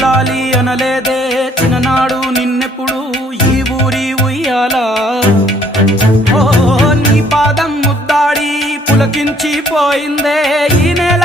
లాలి అనలేదే చిన్ననాడు నిన్నెప్పుడు ఈ ఊరి ఉయ్యాలా ఓ నీ పాదం ముద్దాడి పులకించిపోయిందే ఈ నెల